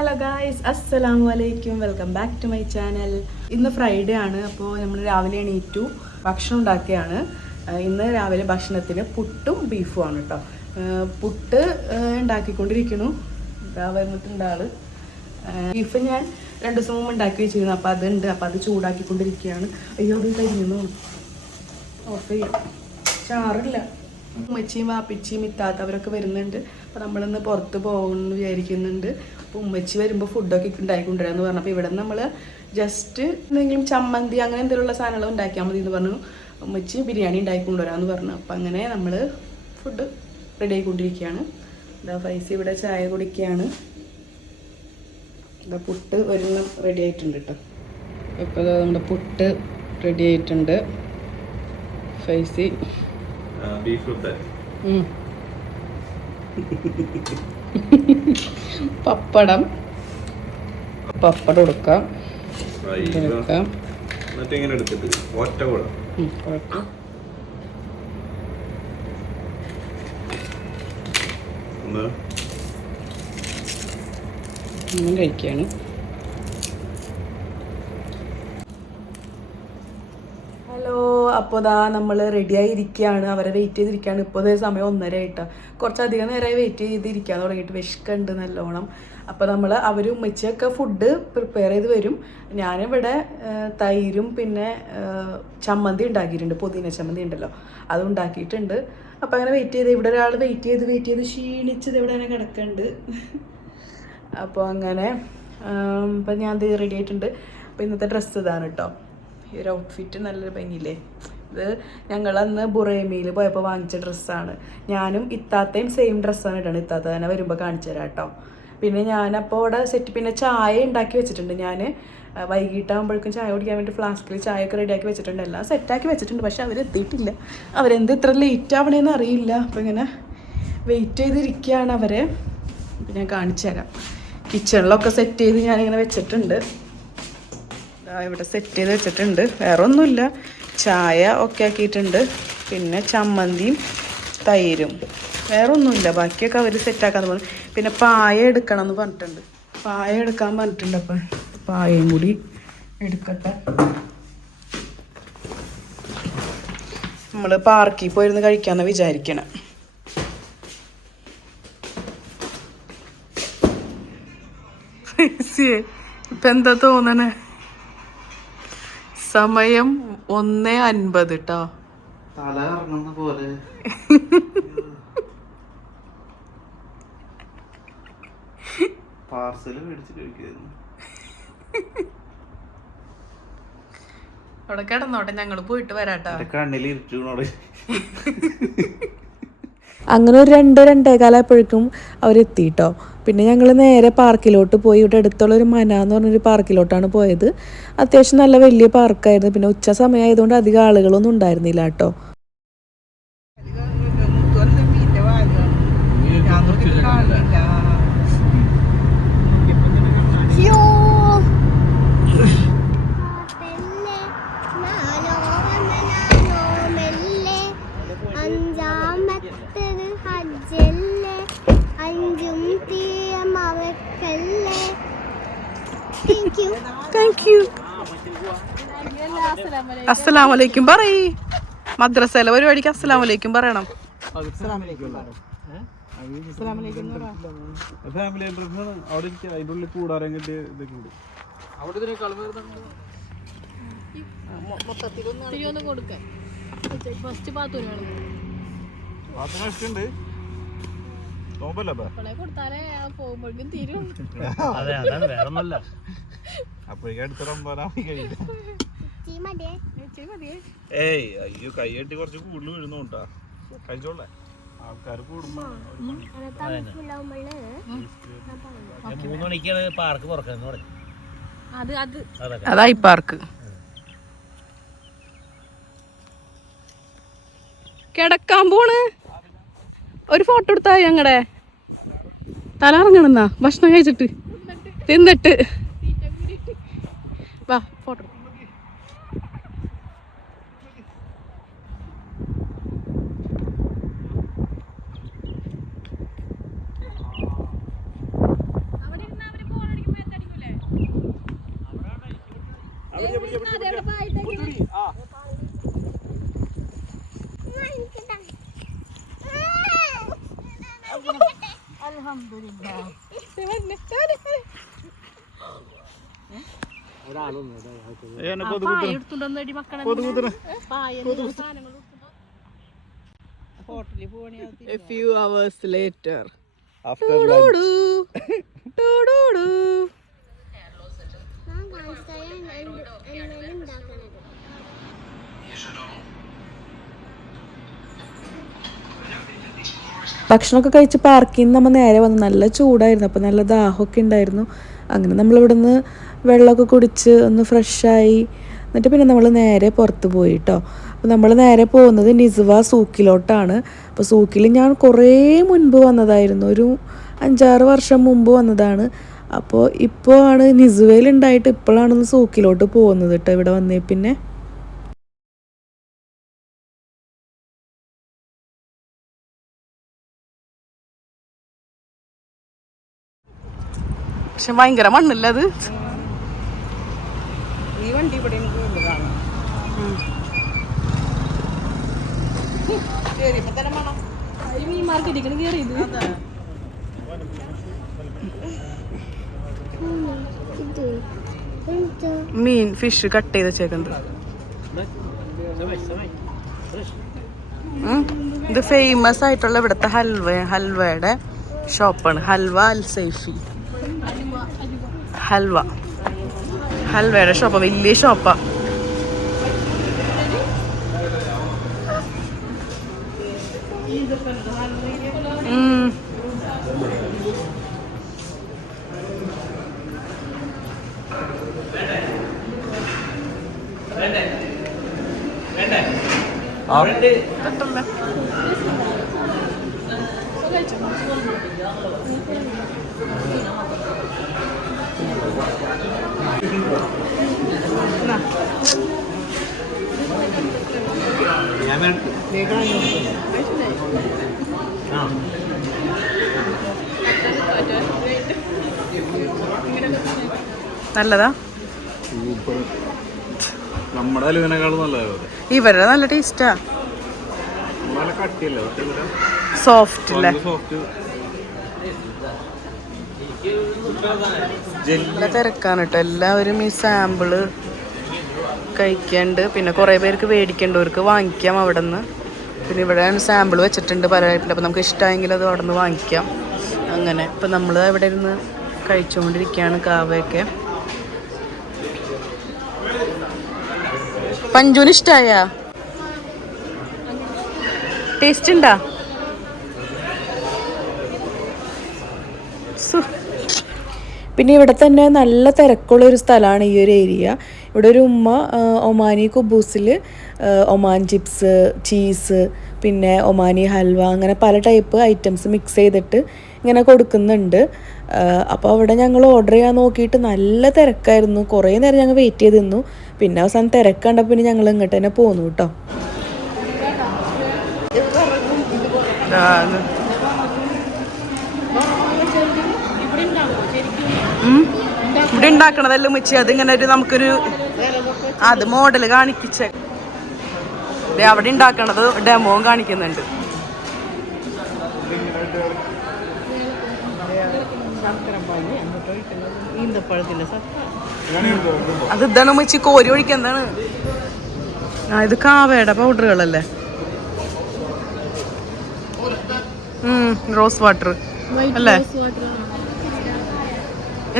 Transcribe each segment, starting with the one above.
Hello guys, അസ്സലാമു അലൈക്കും. Welcome back to my channel. ഇന്ന് ഫ്രൈഡേ ആണ്. അപ്പോൾ നമ്മൾ രാവിലെ എണീറ്റു ഭക്ഷണം ഉണ്ടാക്കിയാണ്. ഇന്ന് രാവിലെ ഭക്ഷണത്തിന് പുട്ടും ബീഫും ആണ് കേട്ടോ. പുട്ട് ഉണ്ടാക്കിക്കൊണ്ടിരിക്കുന്നു. ഇതാ വന്നിട്ടുണ്ട് ആള്. ബീഫ് ഞാൻ 2 ദിവസം മുമ്പ് ഉണ്ടാക്കി വെച്ചിരുന്നു. അപ്പോൾ അതുണ്ട്. അപ്പോൾ അത് ചൂടാക്കിക്കൊണ്ടിരിക്കുകയാണ്. അയ്യോ, അത് കഴിഞ്ഞു. ഓഫ് ചെയ്യാം. ചാറില്ല. ഉമ്മച്ചിയും വാപ്പിച്ചിയും ഇത്താത്തവരൊക്കെ വരുന്നുണ്ട്. അപ്പോൾ നമ്മളിന്ന് പുറത്ത് പോകുമെന്ന് വിചാരിക്കുന്നുണ്ട്. അപ്പോൾ ഉമ്മച്ചി വരുമ്പോൾ ഫുഡൊക്കെ ഉണ്ടാക്കിക്കൊണ്ടുവരാമെന്ന് പറഞ്ഞപ്പോൾ ഇവിടെ നമ്മൾ ജസ്റ്റ് എന്തെങ്കിലും ചമ്മന്തി അങ്ങനെ എന്തെങ്കിലുമുള്ള സാധനങ്ങൾ ഉണ്ടാക്കിയാൽ മതി എന്ന് പറഞ്ഞു. ഉമ്മച്ചി ബിരിയാണി ഉണ്ടാക്കിക്കൊണ്ടുവരാമെന്ന് പറഞ്ഞു. അപ്പോൾ അങ്ങനെ നമ്മൾ ഫുഡ് റെഡി ആയിക്കൊണ്ടിരിക്കുകയാണ്. ഇതാ ഫൈസി ഇവിടെ ചായ കുടിക്കുകയാണ്. ഇതാ പുട്ട് ഒരെണ്ണം റെഡി ആയിട്ടുണ്ട് കേട്ടോ. ഇപ്പോൾ നമ്മുടെ പുട്ട് റെഡി ആയിട്ടുണ്ട്. ഫൈസി പപ്പടം കൊടുക്കാം. കഴിക്കാണ്. അപ്പോൾ ഇതാ നമ്മൾ റെഡിയായി ഇരിക്കുകയാണ്. അവരെ വെയിറ്റ് ചെയ്തിരിക്കുകയാണ്. ഇപ്പോൾ സമയം 1:30 ആയിട്ടാണ്. കുറച്ചധികം നേരമായി വെയിറ്റ് ചെയ്തിരിക്കാൻ തുടങ്ങിയിട്ട്. വിശക്കുണ്ട് നല്ലോണം. അപ്പോൾ നമ്മൾ അവർ ഉമ്മച്ചിയൊക്കെ ഫുഡ് പ്രിപ്പയർ ചെയ്ത് വരും. ഞാനിവിടെ തൈരും പിന്നെ ചമ്മന്തി ഉണ്ടാക്കിയിട്ടുണ്ട്. പുതിന ചമ്മന്തി ഉണ്ടല്ലോ, അത് ഉണ്ടാക്കിയിട്ടുണ്ട്. അപ്പോൾ അങ്ങനെ വെയിറ്റ് ചെയ്ത് ഇവിടെ ഒരാൾ വെയിറ്റ് ചെയ്ത് ക്ഷീണിച്ചത് ഇവിടെ തന്നെ കിടക്കുന്നുണ്ട്. അപ്പോൾ അങ്ങനെ ഇപ്പം ഞാൻ ഇത് റെഡി ആയിട്ടുണ്ട്. അപ്പോൾ ഇന്നത്തെ ഡ്രസ്സ് ഇതാണ് കേട്ടോ. ഈ ഒരു ഔട്ട്ഫിറ്റ് നല്ലൊരു ഭംഗിയില്ലേ. ഇത് ഞങ്ങളന്ന് ബുറേമിയിൽ പോയപ്പോൾ വാങ്ങിച്ച ഡ്രസ്സാണ്. ഞാനും ഇത്താത്തയും സെയിം ഡ്രസ്സാണ് ഇട്ടാണ്. ഇത്താത്ത തന്നെ വരുമ്പോൾ കാണിച്ചു തരാം കേട്ടോ. പിന്നെ ഞാനപ്പോൾ അവിടെ സെറ്റ് പിന്നെ ചായ ഉണ്ടാക്കി വെച്ചിട്ടുണ്ട്. ഞാൻ വൈകിട്ടാകുമ്പോഴേക്കും ചായ കുടിക്കാൻ വേണ്ടി ഫ്ലാസ്കിൽ ചായയൊക്കെ റെഡിയാക്കി വെച്ചിട്ടുണ്ട്. എല്ലാം സെറ്റാക്കി വെച്ചിട്ടുണ്ട്. പക്ഷെ അവരെത്തിയിട്ടില്ല. അവരെന്ത് ഇത്ര ലേറ്റ് ആവണേന്ന് അറിയില്ല. അപ്പോൾ ഇങ്ങനെ വെയിറ്റ് ചെയ്തിരിക്കുകയാണ് അവരെ. അപ്പം ഞാൻ കാണിച്ചു തരാം. കിച്ചണിലൊക്കെ സെറ്റ് ചെയ്ത് ഞാനിങ്ങനെ വെച്ചിട്ടുണ്ട്. ഇവിടെ സെറ്റ് ചെയ്ത് വെച്ചിട്ടുണ്ട്. വേറെ ഒന്നുമില്ല, ചായ ഒക്കെ ആക്കിയിട്ടുണ്ട്. പിന്നെ ചമ്മന്തിയും തൈരും, വേറെ ഒന്നുമില്ല. ബാക്കിയൊക്കെ അവർ സെറ്റാക്കാന്ന് പറഞ്ഞു. പിന്നെ പായ എടുക്കണം എന്ന് പറഞ്ഞിട്ടുണ്ട്. പായ എടുക്കാൻ പറഞ്ഞിട്ടുണ്ട്. അപ്പം പായയും കൂടി എടുക്കട്ടെ. നമ്മൾ പാർക്കിൽ പോയിരുന്ന് കഴിക്കാമെന്ന് വിചാരിക്കണം. ഇപ്പം എന്താ തോന്നണേ? സമയം 1:50 കേട്ടോ. പോലെ പാർസല് മേടിച്ച് കഴിക്കുന്നു. അവിടെ കിടന്നോട്ടെ, ഞങ്ങള് പോയിട്ട് വരാട്ടോ. കണ്ണിലിരിച്ചോടെ. അങ്ങനെ ഒരു 2-2:15 അവരെത്തിട്ടോ. പിന്നെ ഞങ്ങൾ നേരെ പാർക്കിലോട്ട് പോയി. ഇവിടെ അടുത്തുള്ളൊരു മന എന്ന് പറഞ്ഞൊരു പാർക്കിലോട്ടാണ് പോയത്. അത്യാവശ്യം നല്ല വലിയ പാർക്കായിരുന്നു. പിന്നെ ഉച്ച സമയമായതുകൊണ്ട് അധികം ആളുകളൊന്നും ഉണ്ടായിരുന്നില്ല കേട്ടോ. അസ്സലാമലൈക്കും പറയ്. മദ്രസയിലെ പരിപാടിക്ക് അസ്സലാമലൈക്കും പറയണം. ഏയ് അയ്യോ, കൈയ്യട്ടി കുറച്ച് കൂടുതൽ വീഴുന്നോണ്ടാ. കഴിച്ചോളേ, ആൾക്കാർ കൂടുമ്പോ 3 മണിക്കാണ് പാർക്ക് തുറക്കുന്നത് പറഞ്ഞു. അതായി പാർക്ക്. കിടക്കാൻ പോണ്. ഒരു ഫോട്ടോ എടുത്താ ഞങ്ങടെ തല ഇറങ്ങണെന്നാ. ഭക്ഷണം കഴിച്ചിട്ട് തിന്നിട്ട് വാ photo. A few hours later. After lunch. ഭക്ഷണമൊക്കെ കഴിച്ച് പാർക്കിൽ നിന്ന് നമ്മൾ നേരെ വന്നു. നല്ല ചൂടായിരുന്നു, അപ്പോൾ നല്ല ദാഹമൊക്കെ ഉണ്ടായിരുന്നു. അങ്ങനെ നമ്മളിവിടെ നിന്ന് വെള്ളമൊക്കെ കുടിച്ച് ഒന്ന് ഫ്രഷായി. എന്നിട്ട് പിന്നെ നമ്മൾ നേരെ പുറത്ത് പോയി കേട്ടോ. അപ്പോൾ നമ്മൾ നേരെ പോകുന്നത് നിസ്വ സൂക്കിലോട്ടാണ്. അപ്പോൾ സൂക്കിൽ ഞാൻ കുറേ മുൻപ് വന്നതായിരുന്നു, ഒരു 5-6 വർഷം മുമ്പ് വന്നതാണ്. അപ്പോൾ ഇപ്പോൾ ആണ് നിസ്വയിലുണ്ടായിട്ട് ഇപ്പോഴാണ് സൂക്കിലോട്ട് പോകുന്നത് കേട്ടോ, ഇവിടെ വന്നേ പിന്നെ. പക്ഷെ ഭയങ്കര മണ്ണല്ല അത്. ഈ വണ്ടി ഇവിടെ മീൻ ഫിഷ് കട്ട് ചെയ്ത് വെച്ചേക്കുന്നത്. ഇത് ഫേമസ് ആയിട്ടുള്ള ഇവിടുത്തെ ഹൽവയുടെ ഷോപ്പാണ്. ഹൽവ അൽ സൈഫി ഹൽവയുടെ ഷോപ്പാ, വലിയ ഷോപ്പാ. നല്ലതാ, നമ്മുടെ അലുവിനേക്കാളും നല്ലതാ. ഇവരുടെ നല്ല ടേസ്റ്റാ, സോഫ്റ്റ് അല്ലേ. നല്ല തിരക്കാണ് കേട്ടോ. എല്ലാവരും ഈ സാമ്പിള് കഴിക്കാണ്ട്, പിന്നെ കുറേ പേർക്ക് മേടിക്കേണ്ടവർക്ക് വാങ്ങിക്കാം അവിടെ നിന്ന്. പിന്നെ ഇവിടെ സാമ്പിൾ വെച്ചിട്ടുണ്ട് പല ടൈപ്പിൽ, അപ്പോൾ നമുക്ക് ഇഷ്ടമായെങ്കിൽ അത് അവിടെ നിന്ന് വാങ്ങിക്കാം. അങ്ങനെ ഇപ്പം നമ്മൾ ഇവിടെ ഇരുന്ന് കഴിച്ചുകൊണ്ടിരിക്കുകയാണ് കാവയൊക്കെ. പഞ്ചുന് ഇഷ്ടമായ? ടേസ്റ്റ് ഉണ്ടാ? പിന്നെ ഇവിടെ തന്നെ നല്ല തിരക്കുള്ളൊരു സ്ഥലമാണ് ഈ ഒരു ഏരിയ. ഇവിടെ ഒരു ഉമ്മ ഒമാനി കുബൂസിൽ ഒമാൻ ചിപ്സ്, ചീസ്, പിന്നെ ഒമാനി ഹൽവ, അങ്ങനെ പല ടൈപ്പ് ഐറ്റംസ് മിക്സ് ചെയ്തിട്ട് ഇങ്ങനെ കൊടുക്കുന്നുണ്ട്. അപ്പോൾ അവിടെ ഞങ്ങൾ ഓർഡർ ചെയ്യാൻ നോക്കിയിട്ട് നല്ല തിരക്കായിരുന്നു. കുറേ നേരം ഞങ്ങൾ വെയിറ്റ് ചെയ്ത് നിന്നു. പിന്നെ അവസാനം തിരക്ക് കണ്ടപ്പോൾ പിന്നെ ഞങ്ങൾ ഇങ്ങോട്ട് തന്നെ പോന്നു കേട്ടോ. ഇവിടെ ഉണ്ടാക്കണതല്ലേ മിച്ചി, അതിങ്ങനെ ഒരു നമുക്കൊരു അത് മോഡൽ കാണിക്കിച്ച അവിടെ ഉണ്ടാക്കണത് ഡെമോ കാണിക്കുന്നുണ്ട്. അത് ഇതാണ് മിച്ചി കോരി ഒഴിക്കുക. എന്താണ് ഇത്? കാവയുടെ പൗഡറുകളല്ലേ? റോസ് വാട്ടർ അല്ലേ?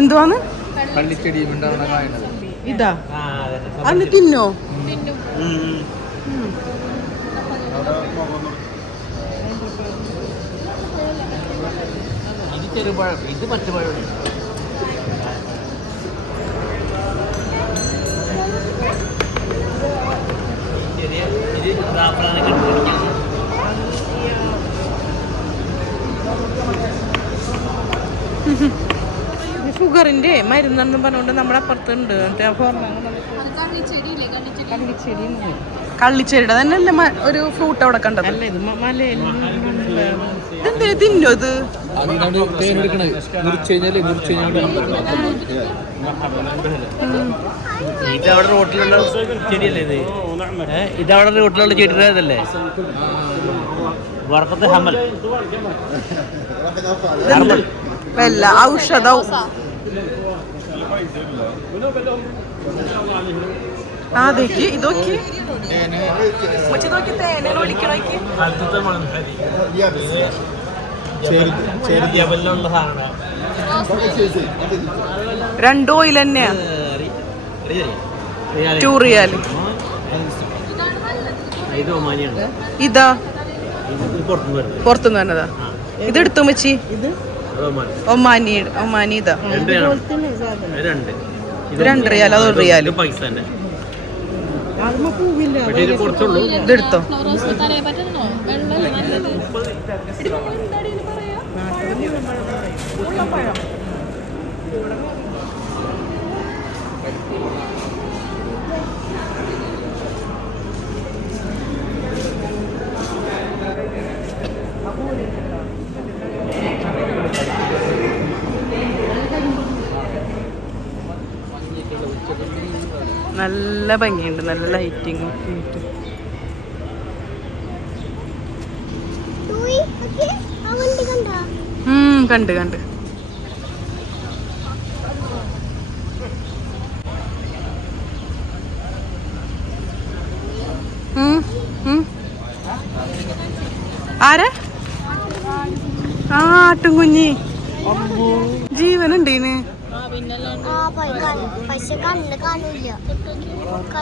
എന്തുവാന്ന് ഇതാ? അന്ന് തിന്നോ? ഇത് പച്ചപ്പഴം. ഷുഗറിന്റെ മരുന്നെന്നും പറഞ്ഞുകൊണ്ട് നമ്മുടെ അപ്പുറത്തുണ്ട്. കള്ളിച്ചെടിയുടെ തന്നെ അല്ലേ ഒരു ഫ്രൂട്ട് അവിടെ കണ്ടത്? ഇതെന്താ തിന്നോ? ഇത് അതിനാണ് തേൻ എടുക്കണത്. മുറിച്ച് കഴിഞ്ഞാല് ഇതവിടെ റോട്ടിലുള്ള ചെടിയല്ലേ ഇത്? ഇതവിടെ റോട്ടിലുള്ള ചെടിയതല്ലേ? വർക്കത്തെ ഹമൽ വല്ല ഔഷധവും ആദ്യക്ക് ഇതൊക്കെ തേനെ ഒളിക്കണോക്ക് രണ്ടു ഓയിൽ തന്നെയാ. 2 റിയാൽ. ഇതാ പുറത്തുനിന്ന് വന്നതാ. ഇതെടുത്തു മച്ചി. ഒമാനി ഇതാ. 2 റിയാൽ. അത് 1 റിയാൽ. ഇതെടുത്തോ. നല്ല ഭംഗിയുണ്ട്, നല്ല ലൈറ്റിംഗ് ഒക്കെ ആയിട്ട്. കണ്ട് ആരെ ആട്ടും കുഞ്ഞി ജീവനുണ്ട് ഇതിന്.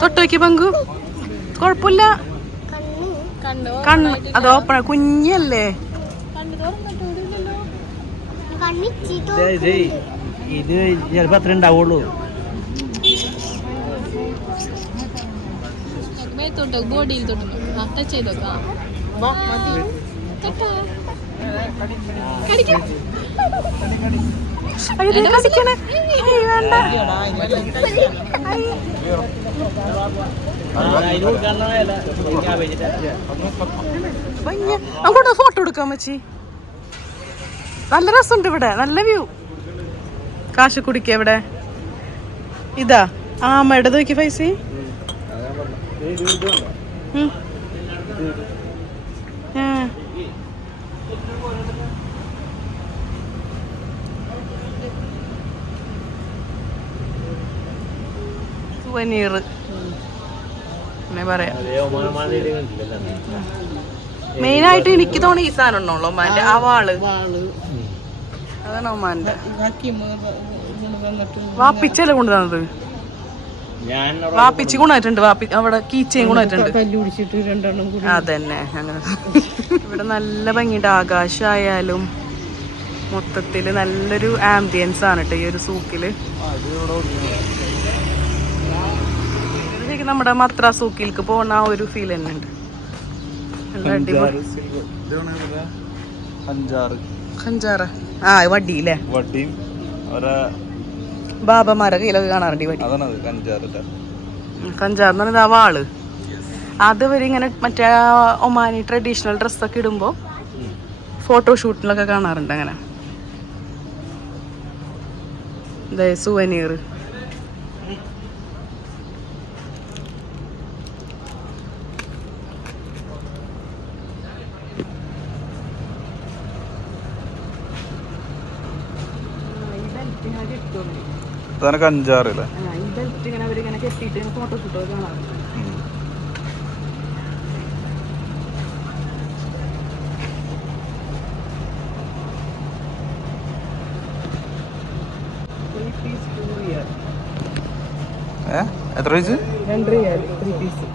തൊട്ടുനോക്കി പങ്കു കൊഴപ്പില്ല. കണ്ണ് അത് ഓപ്പണ കുഞ്ഞല്ലേ. ഇത് ചിലപ്പോ അത്ര ഉണ്ടാവുള്ളൂ. ബോഡിയിൽ തൊട്ടു ടച്ച് ചെയ്തോക്കാം. അങ്ങോട്ട് ഫോട്ടോ എടുക്കാൻ വെച്ചി. നല്ല രസമുണ്ട് ഇവിടെ, നല്ല വ്യൂ. കാശ് കുടിക്ക ഇവിടെ. ഇതാ ആമയുടെ നോക്കി പൈസ. സുവനീർ പറയാ. മെയിനായിട്ട് എനിക്ക് തോന്നി ഈ സാധനം ഉണ്ടോ ഒമാന്റെ ആ വാള്. അതാണ് ഒമാന്റെ. വാപ്പിച്ചല്ലേ കൊണ്ടു തന്നത്. വാപ്പിച്ച് കൊണ്ടായിട്ടുണ്ട്. അവിടെ കീച്ചയും കൊണ്ടായിട്ടുണ്ട്. അതന്നെ അങ്ങനെ. ഇവിടെ നല്ല ഭംഗിയുണ്ട്. ആകാശമായാലും മൊത്തത്തില് നല്ലൊരു ആംബിയൻസ് ആണ് കേട്ടോ ഈ ഒരു സൂക്കില്. നമ്മുടെ മത്ര സൂക്കിലേക്ക് പോകുന്ന ആ ഒരു ഫീൽ തന്നെ ഉണ്ട്. നല്ല അടിപൊളി. ഖഞ്ചാറ് ആ വടിയില്ലേ? വടിയും ബാബമാരെ കയ്യിലൊക്കെ കാണാറുണ്ട് ഈ വടി. ഖഞ്ചാർ എന്ന് പറയുന്നത് ആ വാള്. അത് ഇവരിങ്ങനെ മറ്റേ ഒമാനി ട്രഡീഷണൽ ഡ്രസ്സൊക്കെ ഇടുമ്പോൾ ഫോട്ടോഷൂട്ടിലൊക്കെ കാണാറുണ്ട്. അങ്ങനെ സുവനീർ. കഞ്ചാറില്ലേ? ഈ ബെൽറ്റ് ഇങ്ങനെ അവരിങ്ങനെ കെട്ടിയിട്ട് ഫോട്ടോഷൂട്ടൊക്കെ കാണാറുണ്ട്. എത്ര പൈസ? 2 റിയാൽ 3 പീസ്.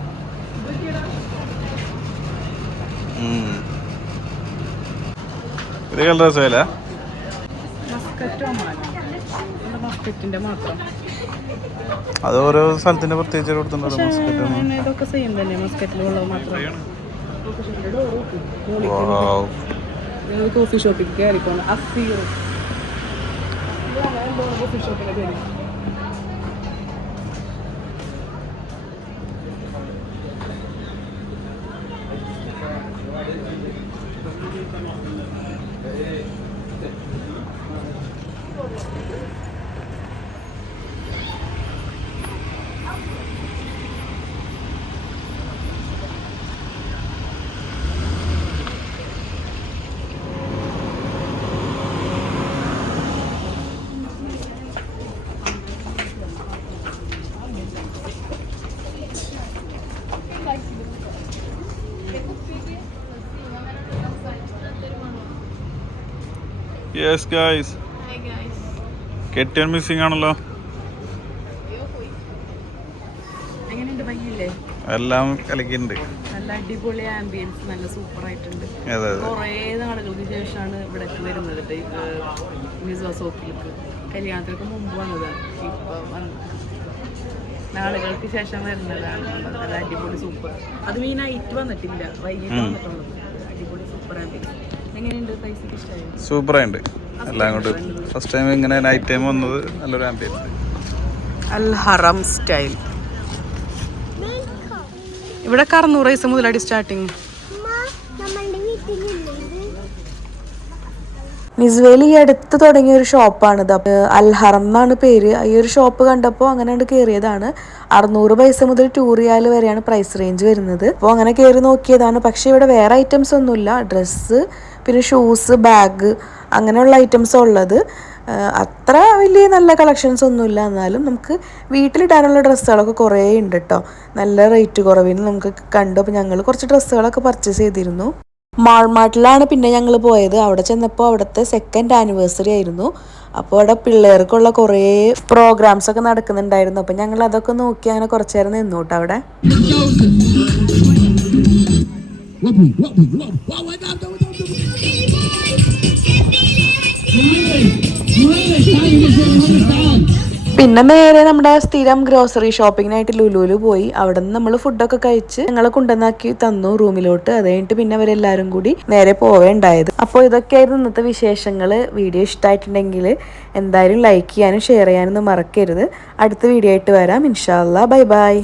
ഇത് കളർ രസമല്ല. മസ്കറ്റിന്റെ മാത്രം. അത് ഓരോ സ്ഥലത്തിന്റെ പ്രത്യേകിച്ച് കൊടുത്തിട്ടുണ്ടല്ലോ. ഇതൊക്കെ സെയിം തന്നെ. മസ്കറ്റിലുള്ളത് മാത്രം. കോഫി ഷോപ്പിൽ കയറിപ്പോണം. അസീർ കോഫി ഷോപ്പിലെ കയറി. യെസ് ഗൈസ്, കെട്ടിയൻ മിസ്സിംഗ് ആണല്ലോ. എങ്ങനെയുണ്ട്, ഭംഗിയില്ലേ? എല്ലാം കളിക്കുന്നുണ്ട്. നല്ല അടിപൊളി ആംബിയൻസ്, നല്ല സൂപ്പർ ആയിട്ടുണ്ട്. അതെ അതെ. കുറേ നാളുകൾക്ക് ശേഷമാണ് ഇവിടേക്ക് വരുന്നത്. മിസോസോക്കിലേക്ക് കല്യാണത്തിനൊക്കെ മുമ്പ് വന്നതാണ്, ഇപ്പൊ നാളുകൾക്ക് ശേഷം വരുന്നതാണ്. നല്ല അടിപൊളി സൂപ്പർ. അത് ഈ നൈറ്റ് വന്നിട്ടില്ല, വൈകിട്ട് വന്നിട്ടുള്ളത്. അടിപൊളി സൂപ്പർ ആംബിയൻസ്. എങ്ങനെയുണ്ട്? പൈസക്ക് ഇഷ്ടമായി? സൂപ്പറായിട്ടുണ്ട് എല്ലാം കൊണ്ട്. ഫസ്റ്റ് ടൈം ഇങ്ങനെ നൈറ്റ് ടൈം വന്നത് നല്ലൊരു ആംബിയൻസ്. അൽ ഹറം സ്റ്റൈൽ. ഇവിടെ 600 പൈസ മുതലടി സ്റ്റാർട്ടിങ്. നിസ്വേലി ഈ അടുത്ത് തുടങ്ങിയ ഒരു ഷോപ്പാണിത്. അൽ ഹറം എന്നാണ് പേര്. ഈ ഒരു ഷോപ്പ് കണ്ടപ്പോൾ അങ്ങനെ കയറിയതാണ്. 600 പൈസ മുതൽ 2 റിയാൽ വരെയാണ് പ്രൈസ് റേഞ്ച് വരുന്നത്. അപ്പോൾ അങ്ങനെ കയറി നോക്കിയതാണ്. പക്ഷേ ഇവിടെ വേറെ ഐറ്റംസ് ഒന്നുമില്ല. ഡ്രസ്സ്, പിന്നെ ഷൂസ്, ബാഗ്, അങ്ങനെയുള്ള ഐറ്റംസ് ഉള്ളത്. അത്ര വലിയ നല്ല കളക്ഷൻസ് ഒന്നുമില്ല. എന്നാലും നമുക്ക് വീട്ടിലിടാനുള്ള ഡ്രസ്സുകളൊക്കെ കുറേ ഉണ്ട് കേട്ടോ. നല്ല റേറ്റ് കുറവിന് നമുക്ക് കണ്ടു. അപ്പോൾ ഞങ്ങൾ കുറച്ച് ഡ്രസ്സുകളൊക്കെ പർച്ചേസ് ചെയ്തിരുന്നു. മാൾമാർട്ടിലാണ് പിന്നെ ഞങ്ങൾ പോയത്. അവിടെ ചെന്നപ്പോൾ അവിടുത്തെ 2nd ആനിവേഴ്സറി ആയിരുന്നു. അപ്പോൾ അവിടെ പിള്ളേർക്കുള്ള കുറേ പ്രോഗ്രാംസ് ഒക്കെ നടക്കുന്നുണ്ടായിരുന്നു. അപ്പം ഞങ്ങൾ അതൊക്കെ നോക്കി അങ്ങനെ കുറച്ച് നേരം നിന്നു കേട്ടോ അവിടെ. പിന്നെ നേരെ നമ്മുടെ സ്ഥിരം ഗ്രോസറി ഷോപ്പിങ്ങിനായിട്ട് ലുലുവിൽ പോയി. അവിടെ നിന്ന് നമ്മൾ ഫുഡൊക്കെ കഴിച്ച് ഞങ്ങളെ കൊണ്ടുവന്നാക്കി തന്നു റൂമിലോട്ട്. അത് കഴിഞ്ഞിട്ട് പിന്നെ അവരെല്ലാവരും കൂടി നേരെ പോവേണ്ടായത്. അപ്പോൾ ഇതൊക്കെയായിരുന്നു ഇന്നത്തെ വിശേഷങ്ങൾ. വീഡിയോ ഇഷ്ടമായിട്ടുണ്ടെങ്കിൽ എന്തായാലും ലൈക്ക് ചെയ്യാനും ഷെയർ ചെയ്യാനൊന്നും മറക്കരുത്. അടുത്ത വീഡിയോ ആയിട്ട് വരാം. ഇൻഷാ അല്ലാ. Bye bye.